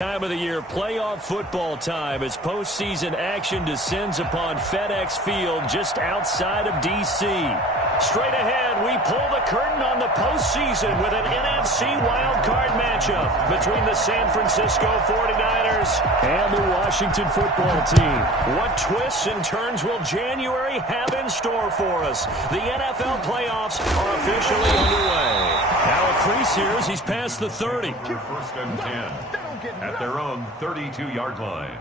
Time of the year, playoff football time as postseason action descends upon FedEx Field just outside of D.C. Straight ahead, we pull the curtain on the postseason with an NFC wildcard matchup between the San Francisco 49ers and the Washington football team. What twists and turns will January have in store for us? The NFL playoffs are officially underway. Now a crease here as he's past the 30. First and 10 at their own 32-yard line.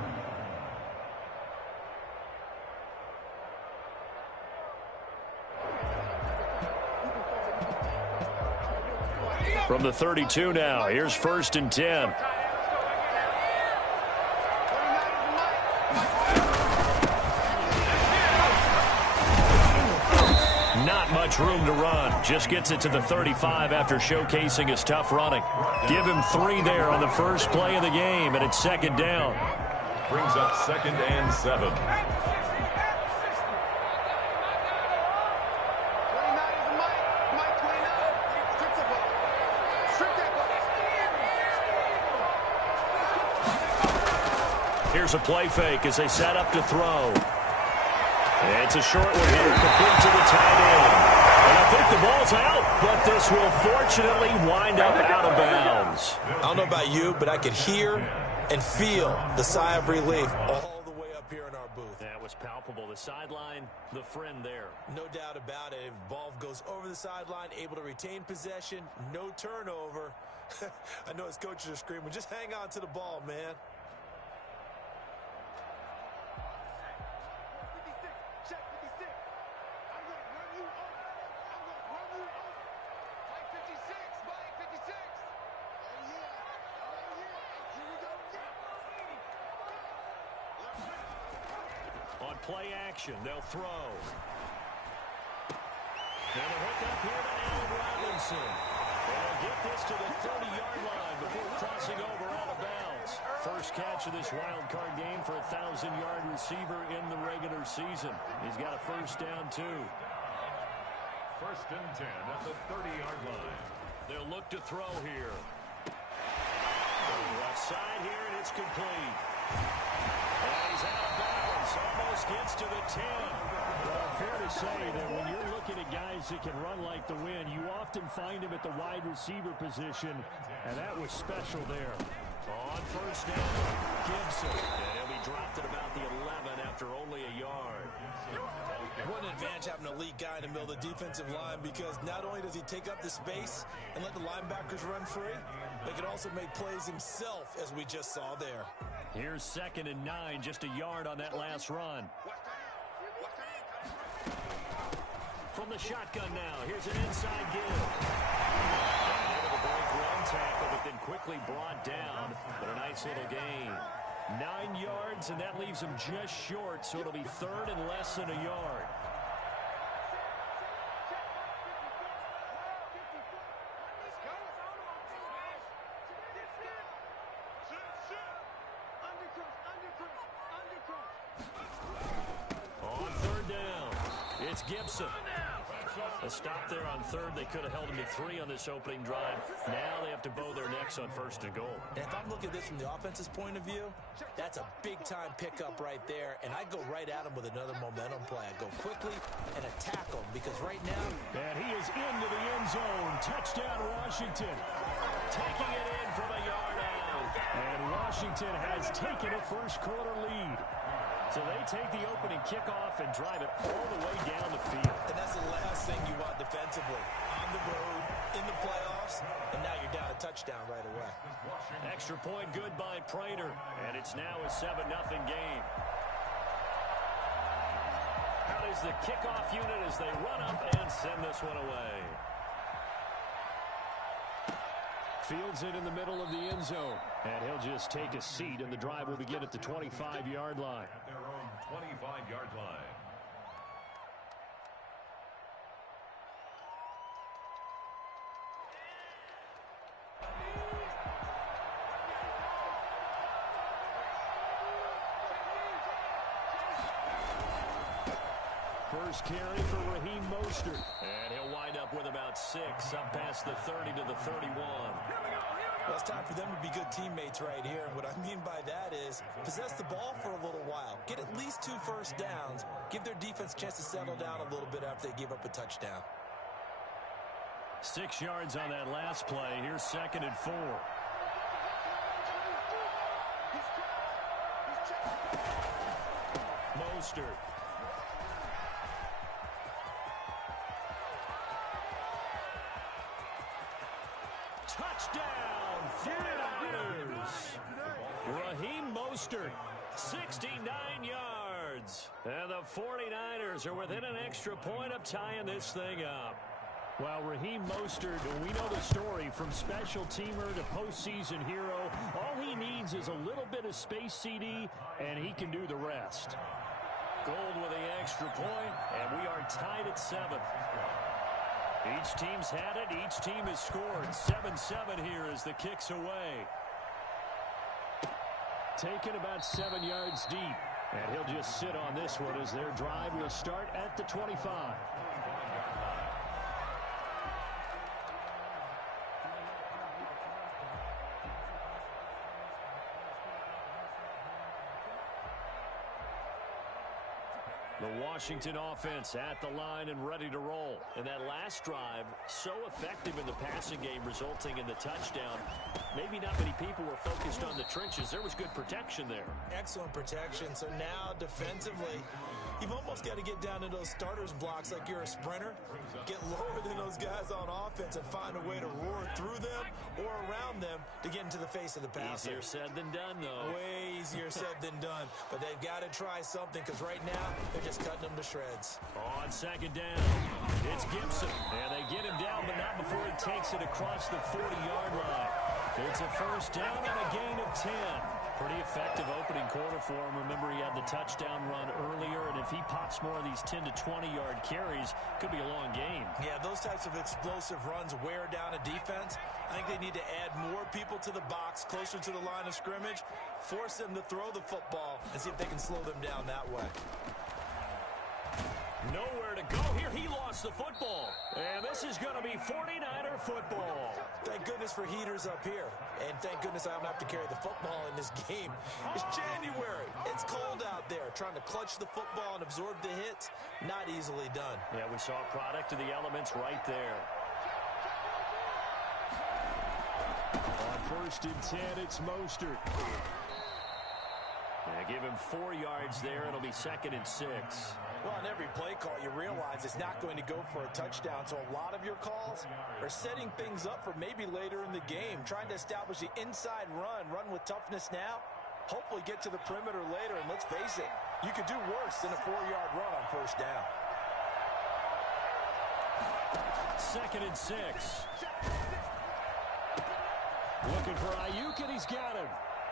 From the 32 now, here's first and 10. Not much room to run. Just gets it to the 35 after showcasing his tough running. Give him 3 there on the first play of the game, and it's second down. Brings up 2nd and 7. Here's a play fake as they set up to throw. It's a short one here, complete to the tight end. And I think the ball's out, but this will fortunately wind up out of bounds. I don't know about you, but I could hear and feel the sigh of relief all the way up here in our booth. That was palpable. The sideline, the friend there. No doubt about it. If the ball goes over the sideline, able to retain possession, no turnover. I know his coaches are screaming, just hang on to the ball, man. On play action, they'll throw. And a hook up here to Allen Robinson. They'll get this to the 30-yard line before crossing over out of bounds. First catch of this wild card game for a 1,000-yard receiver in the regular season. He's got a first down, too. First and 10 at the 30-yard line. They'll look to throw here. Left side here, and it's complete. And he's out of bounds. Almost gets to the 10. Well, fair to say that when you're looking at guys that can run like the wind, you often find him at the wide receiver position, and that was special there. On first down, Gibson. And he'll be dropped at about the 11 after only a yard. What an advantage having an elite guy in the middle of the defensive line, because not only does he take up the space and let the linebackers run free, but he can also make plays himself, as we just saw there. Here's 2nd and 9, just a yard on that last run. From the shotgun now, here's an inside give. Able to break one tackle, but then quickly brought down. But a nice little gain. 9 yards, and that leaves him just short, so it'll be 3rd and less than a yard. On 3rd down, it's Gibson. A stop there on 3rd. They could have held him to 3 on this opening drive. Now they have to bow their necks on 1st and goal. And if I'm looking at this from the offense's point of view, that's a big-time pickup right there, and I go right at him with another momentum play. I go quickly and attack him, because right now... And he is into the end zone. Touchdown, Washington. Taking it in from a yard out. And Washington has taken a first-quarter lead. So they take the opening kickoff and drive it all the way down the field. And that's the last thing you want defensively. On the road, in the playoffs, and now you're down a touchdown right away. Extra point good by Prater, and it's now a 7-0 game. How does the kickoff unit as they run up and send this one away? Fields it in the middle of the end zone. And he'll just take a seat, and the drive will begin at the 25-yard line. At their own 25-yard line. first carry for Raheem Mostert. And he'll wind up with about 6, up past the 30 to the 31. Well, it's time for them to be good teammates right here. And what I mean by that is possess the ball for a little while. Get at least 2 first downs. Give their defense a chance to settle down a little bit after they give up a touchdown. 6 yards on that last play. Here's 2nd and 4. Mostert. Touchdown, 49ers! Raheem Mostert, 69 yards. And the 49ers are within an extra point of tying this thing up. Well, Raheem Mostert, we know the story, from special teamer to postseason hero. All he needs is a little bit of space, CD, and he can do the rest. Gold with the extra point, and we are tied at 7. Each team's had it. Each team has scored. 7-7 here as the kick's away. Taken about 7 yards deep. And he'll just sit on this one as their drive will start at the 25. The Washington offense at the line and ready to roll. And that last drive, so effective in the passing game, resulting in the touchdown. Maybe not many people were focused on the trenches. There was good protection there. Excellent protection. So now defensively, you've almost got to get down to those starters blocks like you're a sprinter. Get lower than those guys on offense and find a way to roar through them or around them to get into the face of the passer. Easier said than done, though. Way easier said than done. But they've got to try something, because right now they're just cutting them to shreds. On 2nd down, it's Gibson. And they get him down, but not before he takes it across the 40-yard line. It's a first down on a gain of 10. Pretty effective opening quarter for him. Remember, he had the touchdown run earlier, and if he pops more of these 10 to 20-yard carries, could be a long game. Yeah, those types of explosive runs wear down a defense. I think they need to add more people to the box, closer to the line of scrimmage, force them to throw the football, and see if they can slow them down that way. Nowhere to go here. He lost the football. And this is going to be 49er football. Thank goodness for heaters up here. And thank goodness I don't have to carry the football in this game. It's January. It's cold out there. Trying to clutch the football and absorb the hits, not easily done. Yeah, we saw a product of the elements right there. On 1st and 10, it's Mostert. Yeah, give him 4 yards there. It'll be 2nd and 6. Well, on every play call, you realize it's not going to go for a touchdown. So a lot of your calls are setting things up for maybe later in the game, trying to establish the inside run with toughness now, hopefully get to the perimeter later. And let's face it, you could do worse than a 4-yard run on 1st down. 2nd and 6. Looking for Ayuk, and he's got him.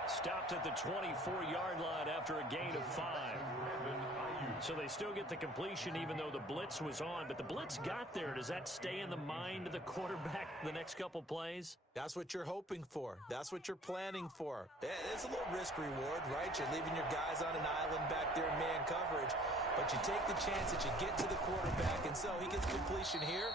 Stopped at the 24-yard line after a gain of 5. So they still get the completion even though the blitz was on. But the blitz got there. Does that stay in the mind of the quarterback the next couple plays? That's what you're hoping for. That's what you're planning for. It's a little risk reward, right? You're leaving your guys on an island back there in man coverage. But you take the chance that you get to the quarterback. And so he gets completion here.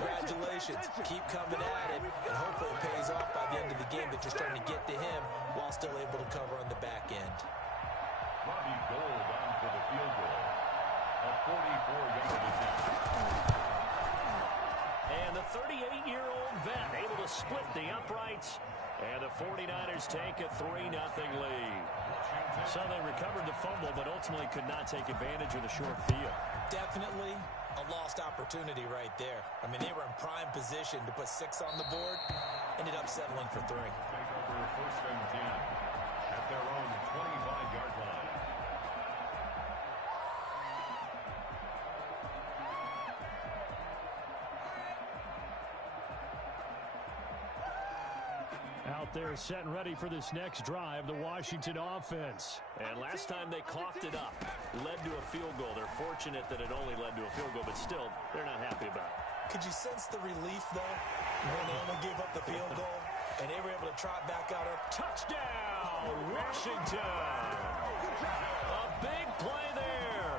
Congratulations. Keep coming at it, and hopefully it pays off by the end of the game that you're starting to get to him while still able to cover on the back end. Bobby Gold on for the field goal. A 44-yard attempt. And the 38-year-old vet able to split the uprights. And the 49ers take a 3-0 lead. So they recovered the fumble, but ultimately could not take advantage of the short field. Definitely a lost opportunity right there. I mean, they were in prime position to put 6 on the board, ended up settling for 3. Take over 1st and 10 at their own 25-yard line. Out there set and ready for this next drive, the Washington offense. And last time they coughed it up, led to a field goal. They're fortunate that it only led to a field goal, but still, they're not happy about it. Could you sense the relief, though, when they only gave up the field goal, and they were able to trot back out? Touchdown, Washington! A big play there.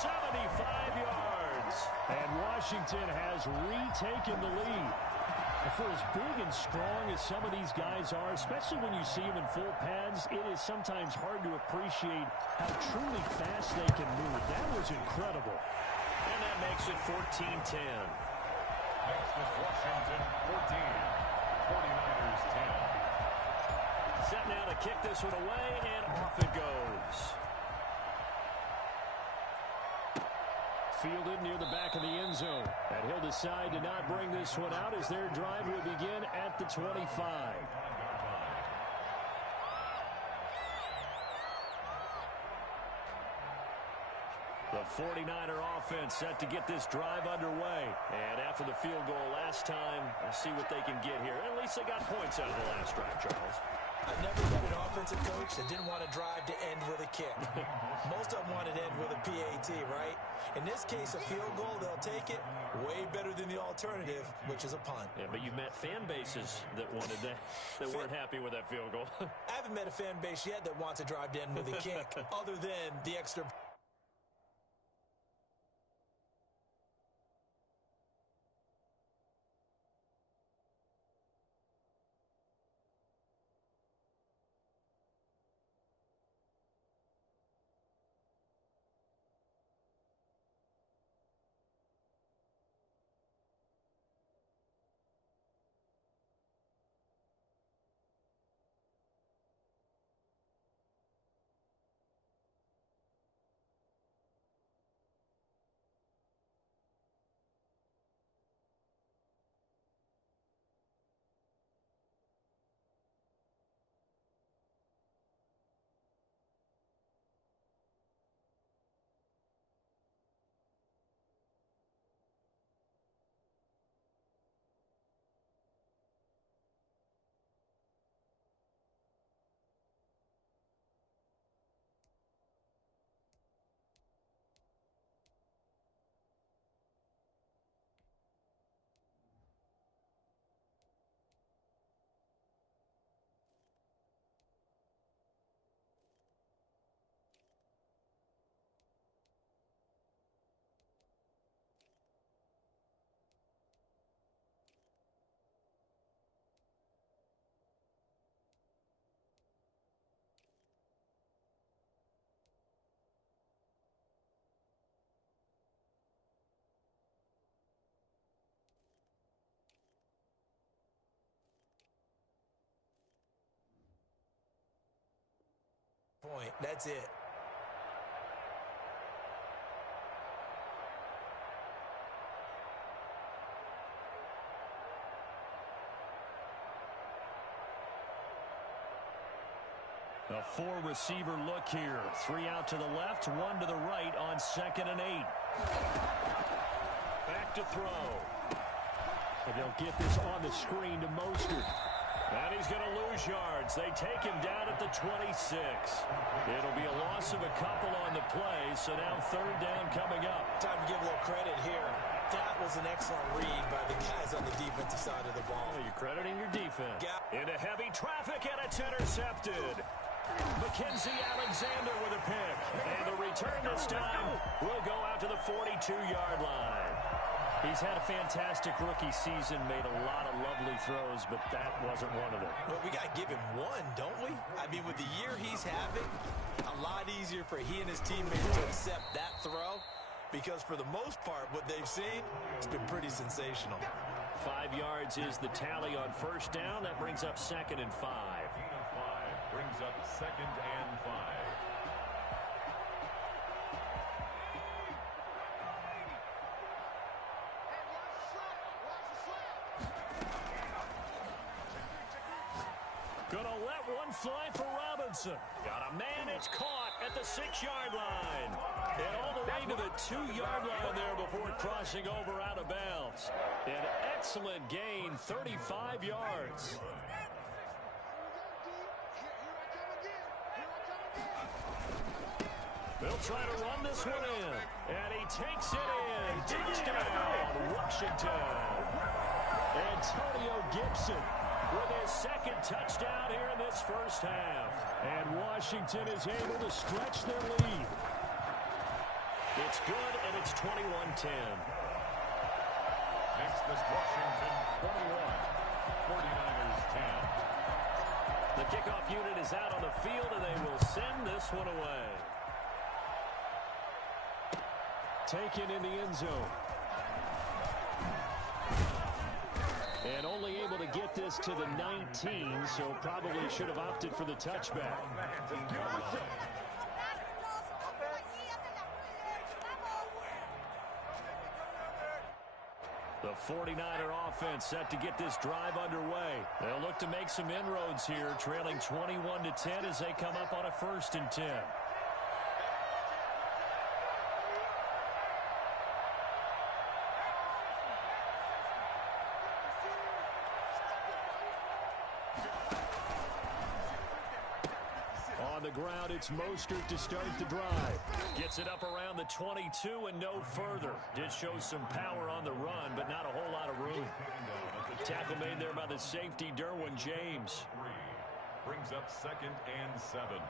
75 yards. And Washington has retaken the lead. For as big and strong as some of these guys are, especially when you see them in full pads, it is sometimes hard to appreciate how truly fast they can move. That was incredible. And that makes it 14-10. Next is Washington 14, 49ers 10. Set now to kick this one away, and off it goes. Fielded near the back of the end zone. And he'll decide to not bring this one out as their drive will begin at the 25. The 49er offense set to get this drive underway. And after the field goal last time, we'll see what they can get here. At least they got points out of the last drive, Charles. I've never met an offensive coach that didn't want to drive to end with a kick. Most of them wanted to end with a PAT, right? In this case, a field goal, they'll take it. Way better than the alternative, which is a punt. Yeah, but you met fan bases that wanted that, that weren't happy with that field goal. I haven't met a fan base yet that wants to drive to end with a kick, other than the extra. Point. That's it. A four-receiver look here. 3 out to the left, 1 to the right on 2nd and 8. Back to throw. And they'll get this on the screen to Mostert. And he's going to lose yards. They take him down at the 26. It'll be a loss of a couple on the play, so now 3rd down coming up. Time to give a little credit here. That was an excellent read by the guys on the defensive side of the ball. You're crediting your defense. Into heavy traffic, and it's intercepted. Mackenzie Alexander with a pick. And the return this time will go out to the 42-yard line. He's had a fantastic rookie season, made a lot of lovely throws, but that wasn't one of them. Well, we got to give him one, don't we? I mean, with the year he's having, a lot easier for he and his teammates to accept that throw, because for the most part, what they've seen, it's been pretty sensational. 5 yards is the tally on 1st down. That brings up 2nd and 5. Brings up 2nd and 5. Gonna let one fly for Robinson. Got a man, it's caught at the 6-yard line. And all the way to the 2-yard line there before crossing over out of bounds. An excellent gain, 35 yards. They'll try to run this one in. And he takes it in. Touchdown, Washington. Antonio Gibson with his 2nd touchdown here in this 1st half. And Washington is able to stretch their lead. It's good, and it's 21-10. Makes this Washington 21, 49ers 10. The kickoff unit is out on the field, and they will send this one away. Taken in the end zone. And only able to get this to the 19, so probably should have opted for the touchback. The 49er offense set to get this drive underway. They'll look to make some inroads here, trailing 21-10 as they come up on a 1st and 10. On the ground, it's Mostert to start the drive. Gets it up around the 22 and no further. Did show some power on the run, but not a whole lot of room. Tackle made there by the safety, Derwin James. Brings up 2nd and 7.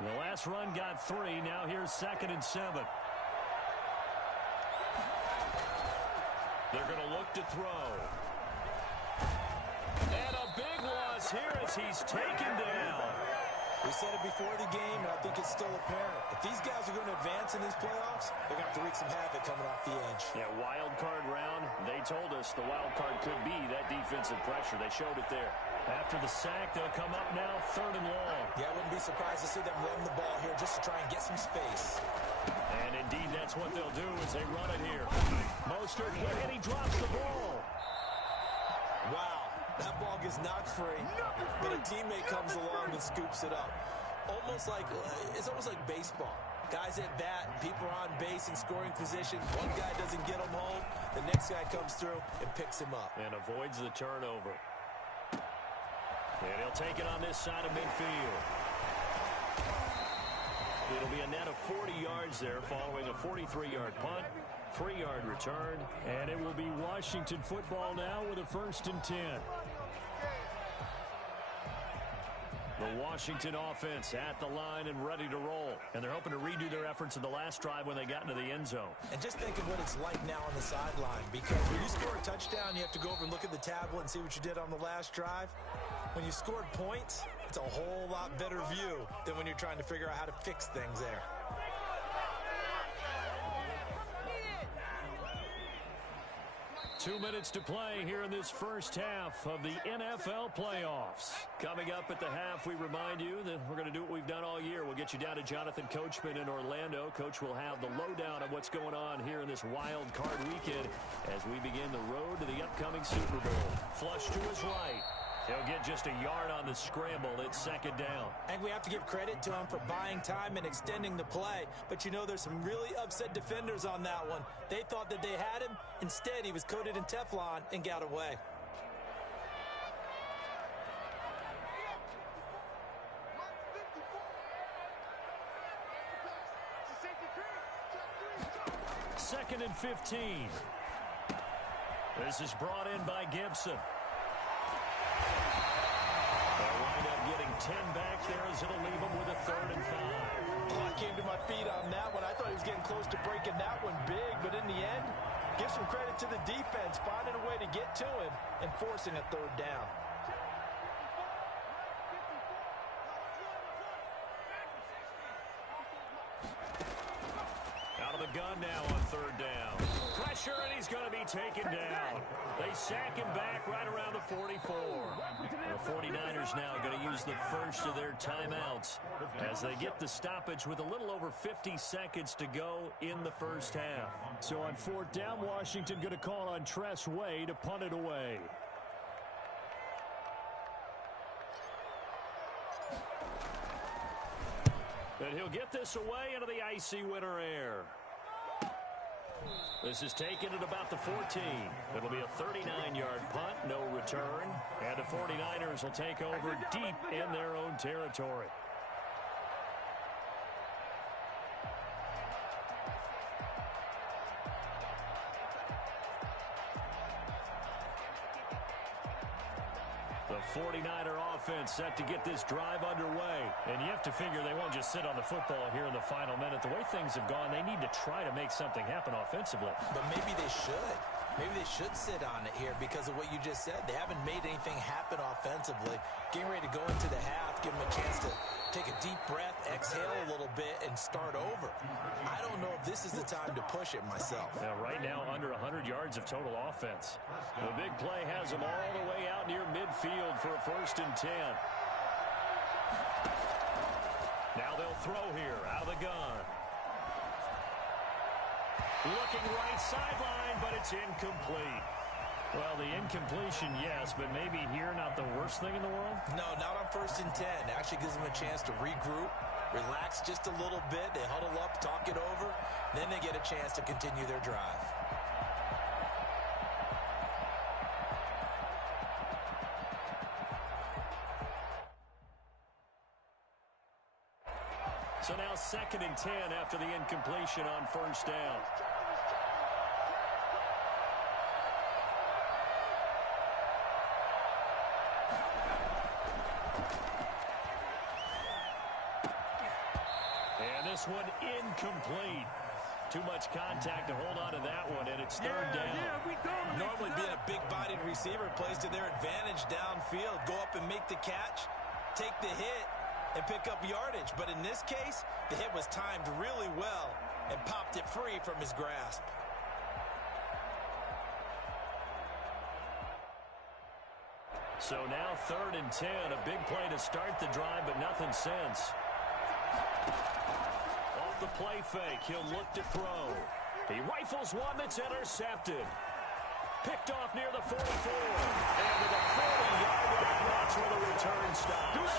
The last run got 3. Now here's 2nd and 7. They're going to look to throw. And a big loss here as he's taken down. We said it before the game, and I think it's still apparent. If these guys are going to advance in these playoffs, they're going to have to wreak some havoc coming off the edge. Yeah, wild card round. They told us the wild card could be that defensive pressure. They showed it there. After the sack, they'll come up now 3rd and long. Yeah, I wouldn't be surprised to see them run the ball here just to try and get some space. And indeed, that's what they'll do as they run it here. Mostert hit, and he drops the ball. Wow, that ball gets knocked free, but a teammate comes along and scoops it up. It's almost like baseball. Guys at bat, people are on base in scoring position. One guy doesn't get him home. The next guy comes through and picks him up. And avoids the turnover. And he'll take it on this side of midfield. It'll be a net of 40 yards there following a 43-yard punt, 3-yard return, and it will be Washington football now with a 1st and 10. The Washington offense at the line and ready to roll. And they're hoping to redo their efforts in the last drive when they got into the end zone. And just think of what it's like now on the sideline, because when you score a touchdown, you have to go over and look at the tablet and see what you did on the last drive. When you scored points, it's a whole lot better view than when you're trying to figure out how to fix things there. Two minutes to play here in this first half of the NFL playoffs. Coming up at the half, we remind you that we're going to do what we've done all year. We'll get you down to Jonathan Coachman in Orlando. Coach will have the lowdown of what's going on here in this wild card weekend as we begin the road to the upcoming Super Bowl. Flush to his right. He'll get just a yard on the scramble. It's 2nd down. And we have to give credit to him for buying time and extending the play. But you know, there's some really upset defenders on that one. They thought that they had him. Instead, he was coated in Teflon and got away. Second and 15. This is brought in by Gibson. They'll wind up getting 10 back there as it'll leave them with a 3rd and 5. Oh, I came to my feet on that one. I thought he was getting close to breaking that one big, but in the end, give some credit to the defense, finding a way to get to him and forcing a 3rd down. Out of the gun now on 3rd down. Pressure, and he's going to be taken down. They sack him back right around the 44. The 49ers now going to use the first of their timeouts as they get the stoppage with a little over 50 seconds to go in the first half. So on 4th down, Washington going to call on Tress Way to punt it away. And he'll get this away into the icy winter air. This is taken at about the 14. It'll be a 39-yard punt. no return. And the 49ers will take over deep in their own territory. The 49er offense set to get this drive underway. And you have to figure they won't just sit on the football here in the final minute. The way things have gone, they need to try to make something happen offensively. But maybe they should. Maybe they should sit on it here because of what you just said. They haven't made anything happen offensively. Getting ready to go into the half, give them a chance to take a deep breath, exhale a little bit, and start over. I don't know if this is the time to push it myself. Now, right now, under 100 yards of total offense. The big play has them all the way out near midfield for a 1st and 10. Now they'll throw here out of the gun. Looking right sideline, but it's incomplete. Well, the incompletion, yes, but maybe here not the worst thing in the world? No, not on 1st and 10. Actually gives them a chance to regroup, relax just a little bit. They huddle up, talk it over. Then they get a chance to continue their drive. So now 2nd and 10 after the incompletion on 1st down. And this one incomplete. Too much contact to hold on to that one, and it's 3rd down. Normally being a big-bodied receiver plays to their advantage downfield. Go up and make the catch, take the hit, and pick up yardage. But in this case, the hit was timed really well and popped it free from his grasp. So now 3rd and 10, a big play to start the drive, but nothing since. Off the play fake, he'll look to throw. He rifles one that's intercepted. Picked off near the 44. And to the 40-yard line, that's where the return stops.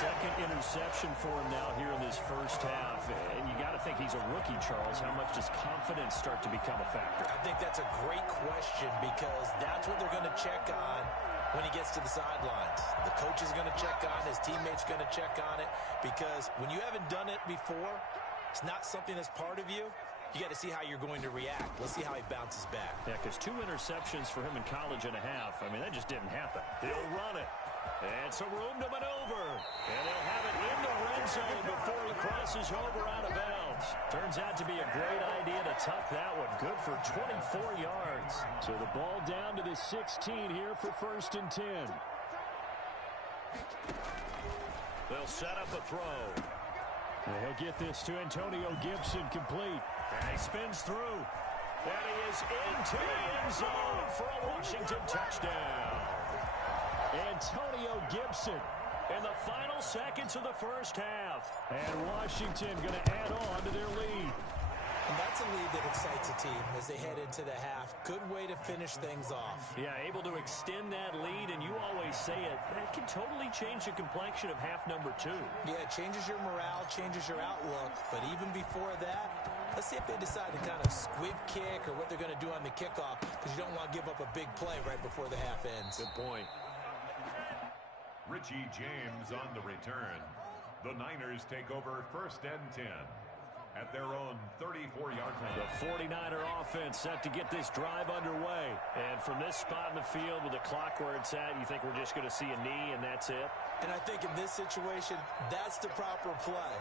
2nd interception for him now here in this 1st half. And you got to think he's a rookie, Charles. How much does confidence start to become a factor? I think that's a great question because that's what they're going to check on when he gets to the sidelines. The coach is going to check on it. His teammates going to check on it because when you haven't done it before, it's not something that's part of you. You got to see how you're going to react. Let's see how he bounces back. Yeah, because 2 interceptions for him in college and a half. I mean, that just didn't happen. He'll run it. And some room to maneuver. And they'll have it in the red zone before he crosses over out of bounds. Turns out to be a great idea to tuck that one. Good for 24 yards. So the ball down to the 16 here for 1st and 10. They'll set up a throw. And he'll get this to Antonio Gibson complete. And he spins through. And he is into the end zone for a Washington touchdown. Antonio Gibson in the final seconds of the 1st half. And Washington going to add on to their lead. And that's a lead that excites a team as they head into the half. Good way to finish things off. Yeah, able to extend that lead, and you always say it, that can totally change the complexion of half number 2. Yeah, it changes your morale, changes your outlook. But even before that, let's see if they decide to kind of squib kick or what they're going to do on the kickoff because you don't want to give up a big play right before the half ends. Good point. Richie James on the return. The Niners take over 1st and 10 at their own 34-yard line. The 49er offense set to get this drive underway. And from this spot in the field with the clock where it's at, you think we're just going to see a knee and that's it? And I think in this situation, that's the proper play.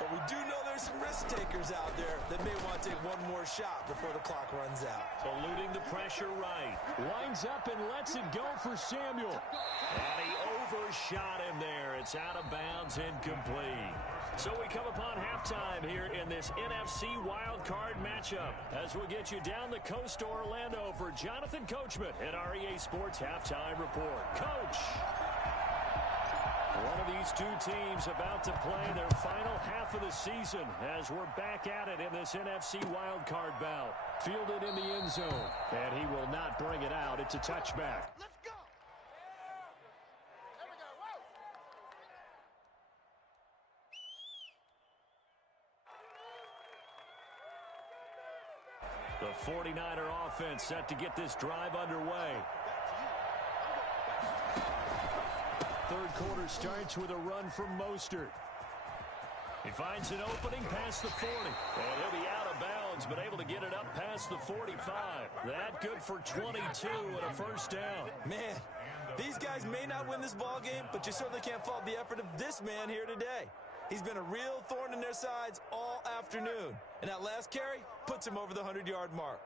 But we do know there's some risk takers out there that may want to take one more shot before the clock runs out. Eluding the pressure right. Winds up and lets it go for Samuel. And he overshot him there. It's out of bounds, incomplete. So we come upon halftime here in this NFC wildcard matchup as we get you down the coast to Orlando for Jonathan Coachman at REA Sports Halftime Report. Coach! One of these two teams about to play their final half of the season as we're back at it in this NFC wildcard bout. Fielded in the end zone, and he will not bring it out. It's a touchback. Let's go! There we go. Whoa! The 49er offense set to get this drive underway. Third quarter starts with a run from Mostert. He finds an opening past the 40. And he'll be out of bounds, but able to get it up past the 45. That good for 22 and a first down. Man, these guys may not win this ball game, but you certainly can't fault the effort of this man here today. He's been a real thorn in their sides all afternoon. And that last carry puts him over the 100-yard mark.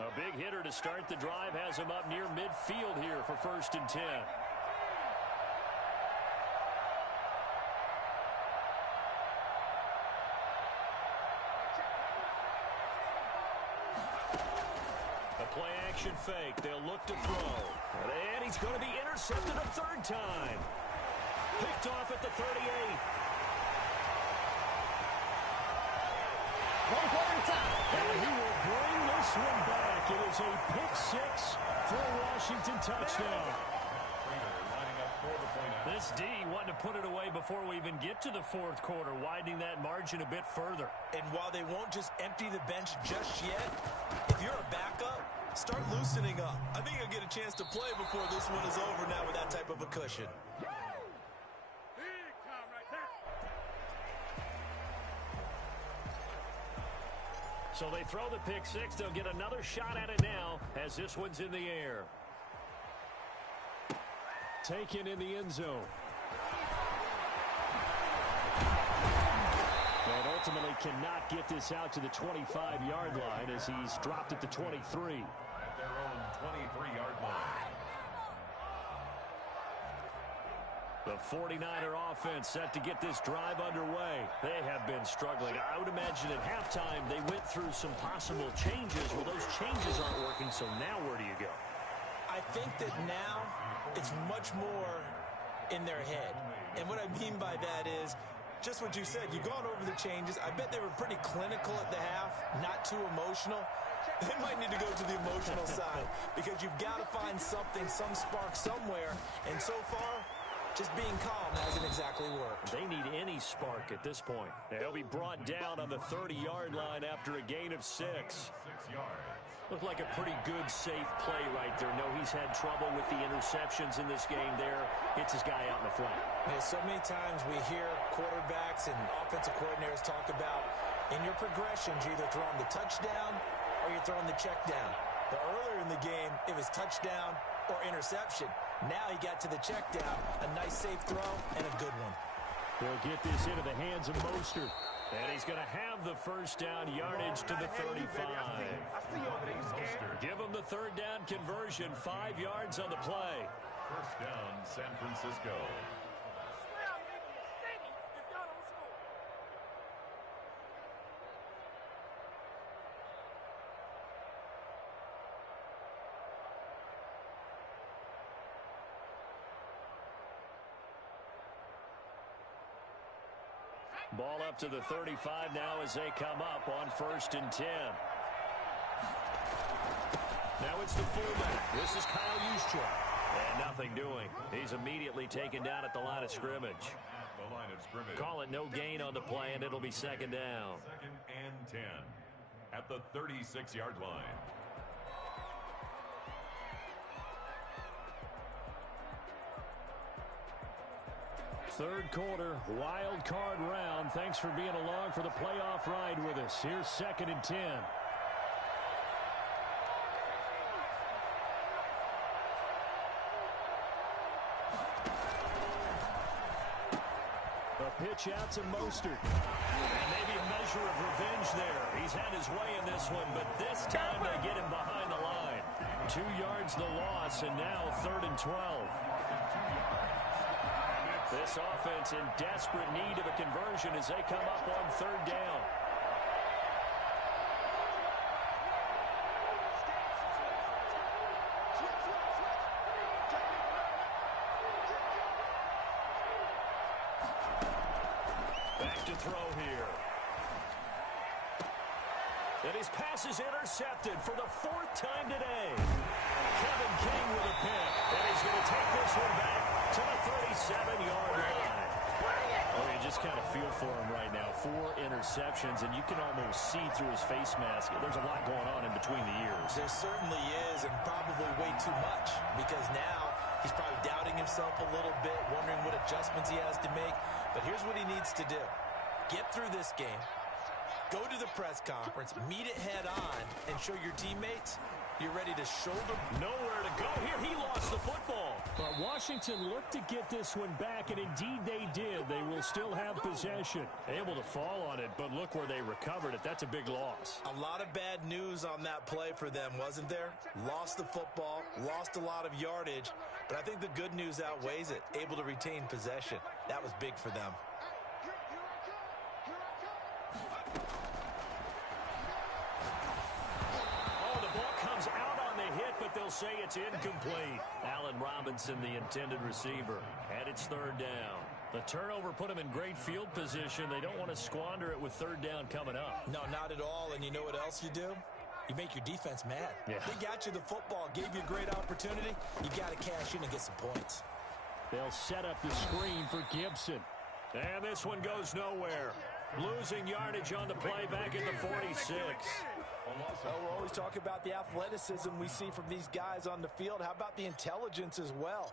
A big hitter to start the drive has him up near midfield here for 1st and 10. Play-action fake. They'll look to throw. And he's going to be intercepted a third time. Picked off at the 38. And he will bring this one back. It is a pick six for a Washington touchdown. This D wanted to put it away before we even get to the fourth quarter, widening that margin a bit further. And while they won't just empty the bench just yet, if you're a backup, start loosening up. I think you'll get a chance to play before this one is over now with that type of a cushion. So they throw the pick six. They'll get another shot at it now as this one's in the air. Taken in the end zone. And ultimately cannot get this out to the 25-yard line as he's dropped at the 23. At their own 23-yard line. The 49er offense set to get this drive underway. They have been struggling. I would imagine at halftime they went through some possible changes. Well, those changes aren't working, so now where do you go? I think that now it's much more in their head. And what I mean by that is just what you said. You've gone over the changes. I bet they were pretty clinical at the half, not too emotional. They might need to go to the emotional side because you've got to find something, some spark somewhere. And so far, just being calm hasn't exactly worked. They need any spark at this point. They'll be brought down on the 30-yard line after a gain of 6. 6 yards. Looked like a pretty good, safe play right there. No, he's had trouble with the interceptions in this game there. Hits his guy out in the front. Yeah, so many times we hear quarterbacks and offensive coordinators talk about in your progressions, you're either throwing the touchdown or you're throwing the check down. But earlier in the game, it was touchdown or interception. Now he got to the check down. A nice, safe throw and a good one. They'll get this into the hands of Mostert. And he's going to have the first down yardage to the 35. Give him the third down conversion. 5 yards on the play. First down, San Francisco. Ball up to the 35 now as they come up on 1st and 10. Now it's the fullback. This is Kyle Juszczyk. And nothing doing. He's immediately taken down at the line of scrimmage. The line of scrimmage. Call it no gain on the play, and it'll be 2nd down. 2nd and 10 at the 36-yard line. Third quarter, wild card round. Thanks for being along for the playoff ride with us. Here's 2nd and 10. A pitch out to Mostert. And maybe a measure of revenge there. He's had his way in this one, but this time they get him behind the line. 2 yards the loss, and now 3rd and 12. This offense in desperate need of a conversion as they come up on 3rd down. Back to throw here. And his pass is intercepted for the 4th time today. Kevin King with a pick. And he's going to take this one back to the 37-yard line. Oh, you just kind of feel for him right now. 4 interceptions, and you can almost see through his face mask. There's a lot going on in between the ears. There certainly is, and probably way too much, because now he's probably doubting himself a little bit, wondering what adjustments he has to make. But here's what he needs to do. Get through this game, go to the press conference, meet it head on, and show your teammates you're ready to shoulder. Nowhere to go here. He lost the football. But Washington looked to get this one back, and indeed they did. They will still have possession. Able to fall on it, but look where they recovered it. That's a big loss. A lot of bad news on that play for them, wasn't there? Lost the football, lost a lot of yardage, but I think the good news outweighs it. Able to retain possession. That was big for them. They'll say it's incomplete. Allen Robinson, the intended receiver. And it's 3rd down. The turnover put them in great field position. They don't want to squander it with 3rd down coming up. No, not at all. And you know what else you do? You make your defense mad. Yeah. They got you the football, gave you a great opportunity. You got to cash in and get some points. They'll set up the screen for Gibson. And this one goes nowhere. Losing yardage on the play back at the 46. Well, we're always talking about the athleticism we see from these guys on the field. How about the intelligence as well?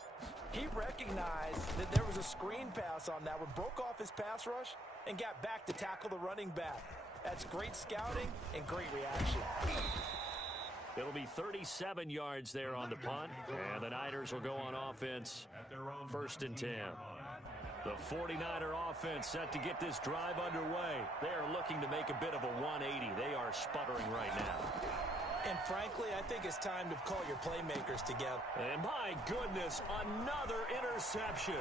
He recognized that there was a screen pass on that one, broke off his pass rush, and got back to tackle the running back. That's great scouting and great reaction. It'll be 37 yards there on the punt, and the Niners will go on offense 1st and 10. The 49er offense set to get this drive underway. They are looking to make a bit of a 180. They are sputtering right now. And frankly, I think it's time to call your playmakers together. And my goodness, another interception.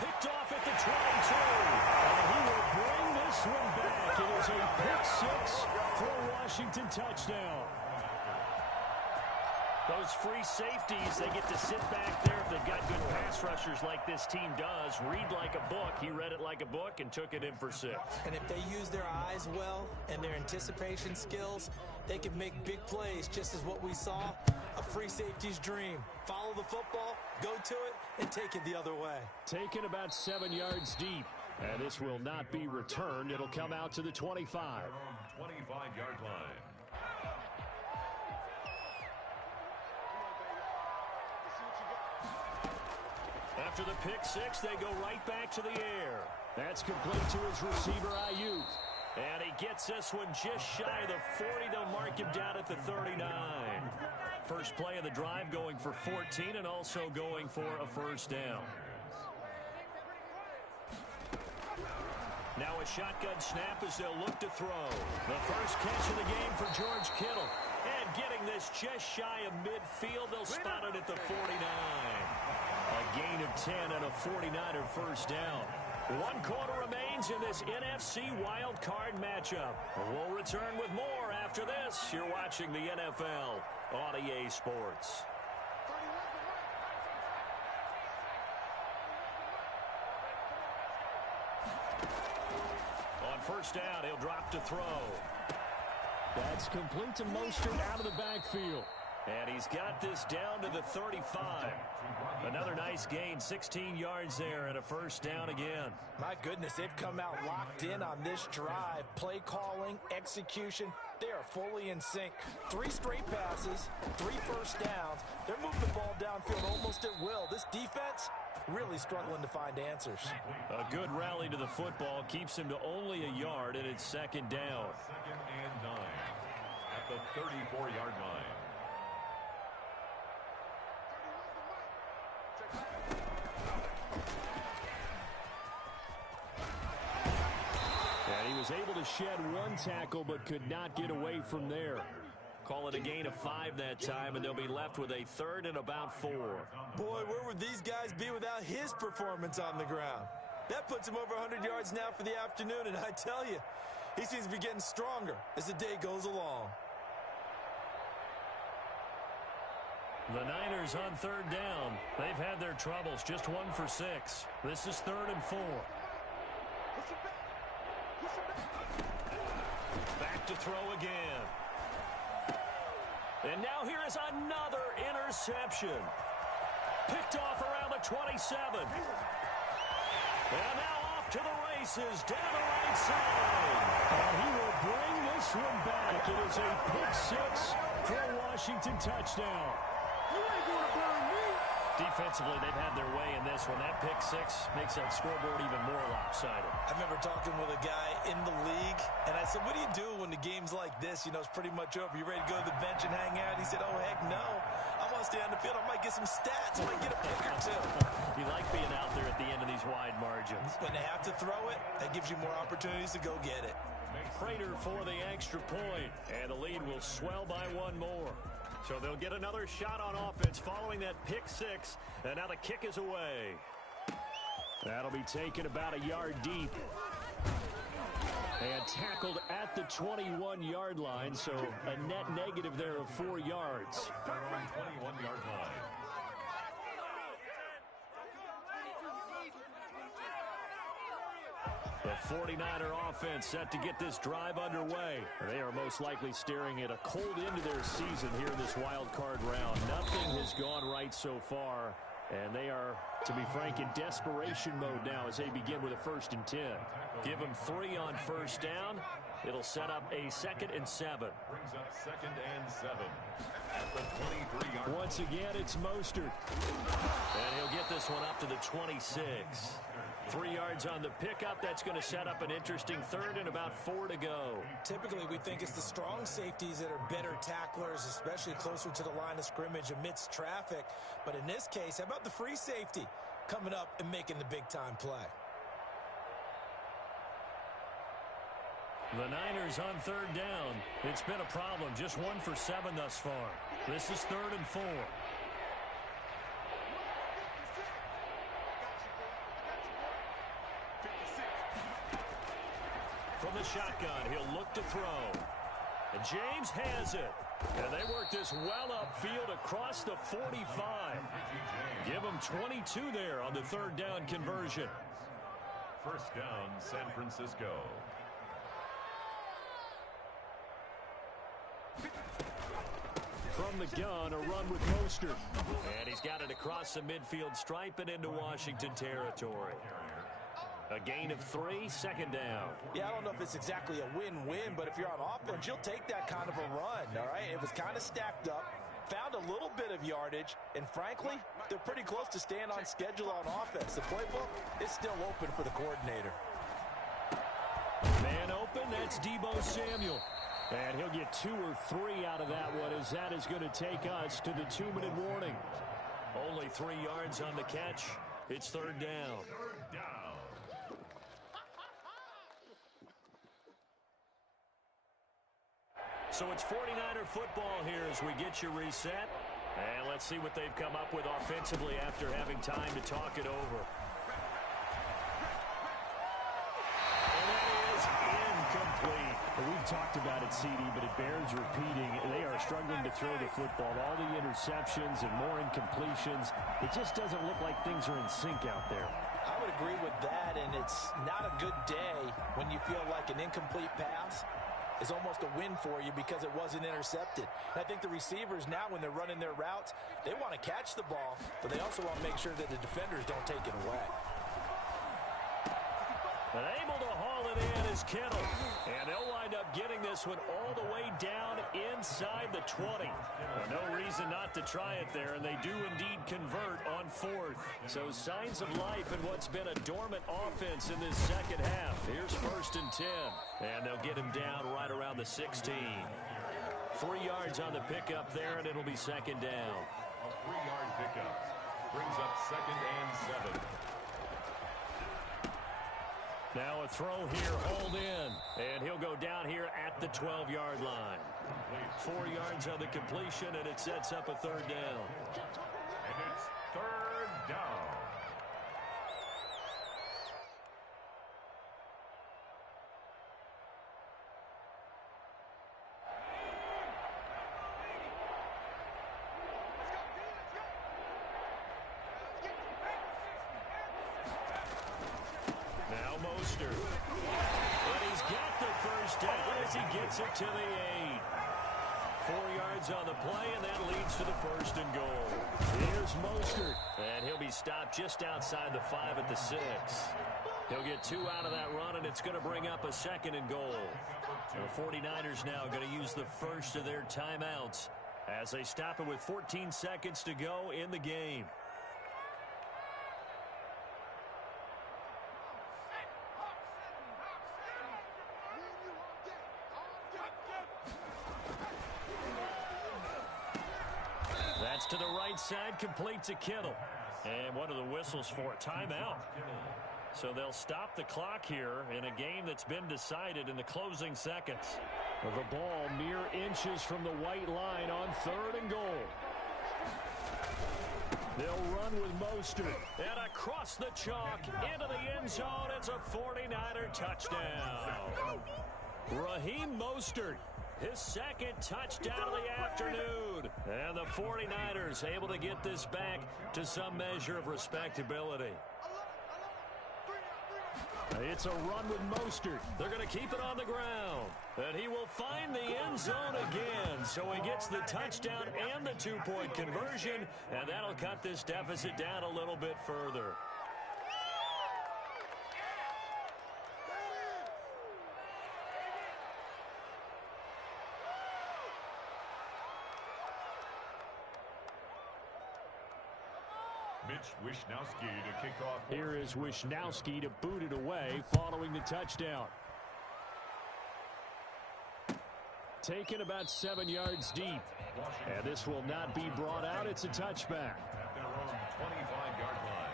Picked off at the 22. And he will bring this one back. It is a pick 6 for a Washington touchdown. Those free safeties, they get to sit back there if they've got good pass rushers like this team does. Read like a book. He read it like a book and took it in for 6. And if they use their eyes well and their anticipation skills, they can make big plays, just as what we saw, a free safety's dream. Follow the football, go to it, and take it the other way. Taken about 7 yards deep. And this will not be returned. It'll come out to the 25. 25-yard line. After the pick 6, they go right back to the air. That's complete to his receiver, Ayuk. And he gets this one just shy of the 40. They'll mark him down at the 39. First play of the drive going for 14 and also going for a 1st down. Now a shotgun snap as they'll look to throw. The first catch of the game for George Kittle. And getting this just shy of midfield, they'll spot it at the 49. A gain of 10 and a 49er 1st down. 1 quarter remains in this NFC wild card matchup. We'll return with more after this. You're watching the NFL on EA Sports. On 1st down, he'll drop to throw. That's complete to Mostert out of the backfield. And he's got this down to the 35. Another nice gain, 16 yards there and a 1st down again. My goodness, they've come out locked in on this drive. Play calling, execution, they are fully in sync. 3 straight passes, 3 1st downs. They're moving the ball downfield almost at will. This defense really struggling to find answers. A good rally to the football keeps him to only a yard, and it's 2nd down. 2nd and 9 at the 34-yard line. And he was able to shed 1 tackle but could not get away from there. Call it a gain of 5 that time, and they'll be left with a 3rd and about 4. Boy, where would these guys be without his performance on the ground? That puts him over 100 yards now for the afternoon, and I tell you, he seems to be getting stronger as the day goes along. The Niners on 3rd down. They've had their troubles, just 1 for 6. This is 3rd and 4. Back to throw again. And now here is another interception. Picked off around the 27. And now off to the races down the right side. And he will bring this one back. It is a pick six for a Washington touchdown. You ain't going to burn me. Defensively, they've had their way in this one. That pick six makes that scoreboard even more lopsided. I remember talking with a guy in the league, and I said, what do you do when the game's like this? You know, it's pretty much over. You ready to go to the bench and hang out? He said, oh, heck no. I want to stay on the field. I might get some stats. I might get a pick or two. You like being out there at the end of these wide margins. When they have to throw it, that gives you more opportunities to go get it. Prater for the extra point, and the lead will swell by one more. So they'll get another shot on offense following that pick six, and now the kick is away. That'll be taken about a yard deep. And tackled at the 21-yard line, so a net negative there of 4 yards. They're on 21-yard line. The 49er offense set to get this drive underway. They are most likely staring at a cold end to their season here in this wild card round. Nothing has gone right so far, and they are, to be frank, in desperation mode now as they begin with a 1st and 10. Give them 3 on first down. It'll set up a 2nd and 7. Brings up 2nd and 7 at the 23-yard. Once again, it's Mostert. And he'll get this one up to the 26. 3 yards on the pickup. That's going to set up an interesting 3rd and about 4 to go. Typically, we think it's the strong safeties that are better tacklers, especially closer to the line of scrimmage amidst traffic. But in this case, how about the free safety coming up and making the big-time play? The Niners on 3rd down. It's been a problem. Just 1 for 7 thus far. This is 3rd and 4. From the shotgun, he'll look to throw. And James has it. And they work this well upfield across the 45. Give them 22 there on the 3rd down conversion. 1st down, San Francisco. From the gun, a run with Mostert. And he's got it across the midfield stripe and into Washington territory. A gain of 3, 2nd down. Yeah, I don't know if it's exactly a win-win, but if you're on offense, you'll take that kind of a run, all right? It was kind of stacked up, found a little bit of yardage, and frankly, they're pretty close to staying on schedule on offense. The playbook is still open for the coordinator. Man open, that's Deebo Samuel. And he'll get 2 or 3 out of that one, as that is going to take us to the 2-minute warning. Only 3 yards on the catch. It's 3rd down. So it's 49er football here as we get you reset. And let's see what they've come up with offensively after having time to talk it over. And that is incomplete. We've talked about it, CD, but it bears repeating. They are struggling to throw the football. All the interceptions and more incompletions. It just doesn't look like things are in sync out there. I would agree with that, and it's not a good day when you feel like an incomplete pass is almost a win for you because it wasn't intercepted. And I think the receivers now, when they're running their routes, they want to catch the ball, but they also want to make sure that the defenders don't take it away. And able to haul it in is Kittle. And they'll wind up getting this one all the way down inside the 20. Well, no reason not to try it there, and they do indeed convert on 4th. So signs of life in what's been a dormant offense in this second half. Here's 1st and 10. And they'll get him down right around the 16. 3 yards on the pickup there, and it'll be 2nd down. A 3-yard pickup brings up 2nd and 7. Now a throw here, hold in, and he'll go down here at the 12-yard line. 4 yards on the completion, and it sets up a 3rd down. And it's 3rd down. And he's got the 1st down as he gets it to the 8. 4 yards on the play, and that leads to the 1st and goal. Here's Mostert, and he'll be stopped just outside the 5 at the 6. He'll get 2 out of that run, and it's going to bring up a 2nd and goal. The 49ers now going to use the first of their timeouts as they stop it with 14 seconds to go in the game. That's to the right side, complete to Kittle. And what are the whistles for? Timeout. So they'll stop the clock here in a game that's been decided in the closing seconds. The ball mere inches from the white line on 3rd and goal. They'll run with Mostert. And across the chalk, into the end zone, it's a 49er touchdown. Raheem Mostert, his 2nd touchdown of the afternoon. And the 49ers able to get this back to some measure of respectability. It's a run with Mostert. They're going to keep it on the ground. And he will find the end zone again. So he gets the touchdown and the 2-point conversion. And that'll cut this deficit down a little bit further. Mitch Wishnowsky to kick off. Here is Wishnowsky to boot it away following the touchdown. Taken about 7 yards deep. And this will not be brought out. It's a touchback. At their own 25-yard line.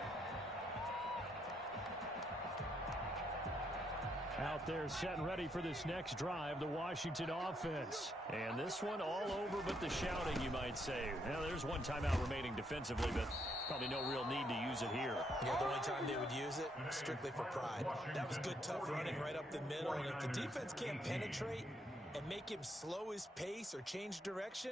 Out there set and ready for this next drive, the Washington offense. And this one all over but the shouting, you might say. Now, there's one timeout remaining defensively, but probably no real need to use it here. Yeah, the only time they would use it, strictly for pride. That was good, tough running right up the middle, and if the defense can't penetrate and make him slow his pace or change direction,